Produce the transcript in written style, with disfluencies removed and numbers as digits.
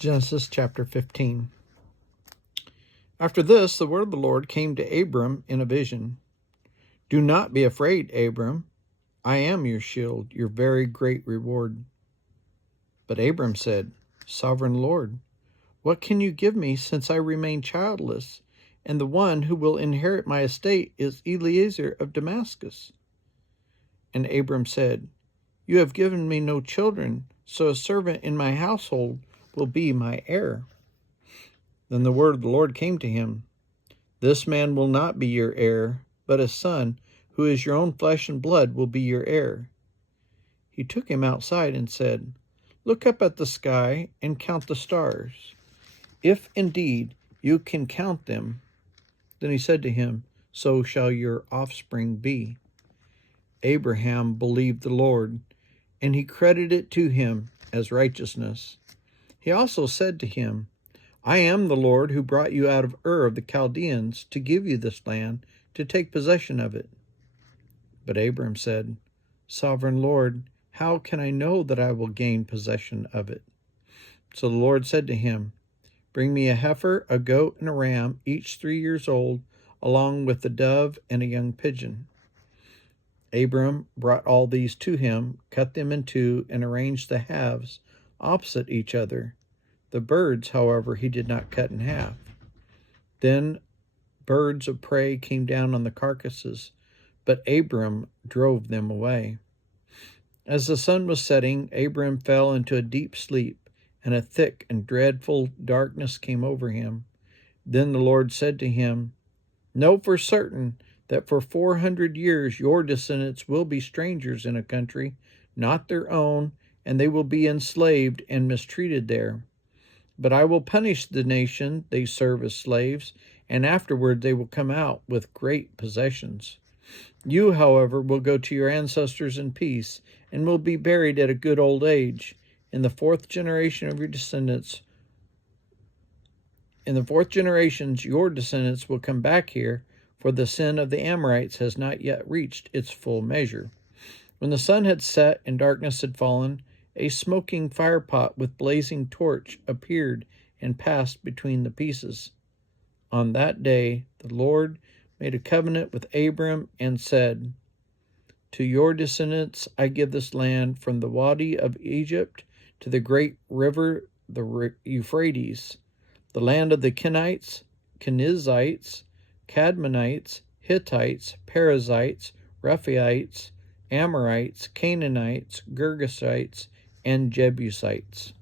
Genesis chapter 15. After this, the word of the Lord came to Abram in a vision. Do not be afraid, Abram. I am your shield, your very great reward. But Abram said, Sovereign Lord, what can you give me since I remain childless, and the one who will inherit my estate is Eliezer of Damascus? And Abram said, You have given me no children, so a servant in my household will be my heir. Then the word of the Lord came to him, This man will not be your heir, but a son, who is your own flesh and blood, will be your heir. He took him outside and said, Look up at the sky and count the stars, if indeed you can count them. Then he said to him, So shall your offspring be. Abraham believed the Lord, and he credited it to him as righteousness. He also said to him, I am the Lord who brought you out of Ur of the Chaldeans to give you this land, to take possession of it. But Abram said, Sovereign Lord, how can I know that I will gain possession of it? So the Lord said to him, Bring me a heifer, a goat, and a ram, each 3 years old, along with a dove and a young pigeon. Abram brought all these to him, cut them in two, and arranged the halves opposite each other. The birds, however, he did not cut in half. Then birds of prey came down on the carcasses, but Abram drove them away. As the sun was setting, Abram fell into a deep sleep, and a thick and dreadful darkness came over him. Then the Lord said to him, Know for certain that for 400 years your descendants will be strangers in a country not their own, and they will be enslaved and mistreated there. But I will punish the nation they serve as slaves, and afterward they will come out with great possessions. You, however, will go to your ancestors in peace, and will be buried at a good old age. In the fourth generation, your descendants will come back here, for the sin of the Amorites has not yet reached its full measure. When the sun had set and darkness had fallen, a smoking firepot with blazing torch appeared and passed between the pieces. On that day the Lord made a covenant with Abram and said, To your descendants I give this land, from the Wadi of Egypt to the great river, the Euphrates, the land of the Kenites, Kenizzites, Cadmonites, Hittites, Perizzites, Rephaites, Amorites, Canaanites, Girgashites, and Jebusites.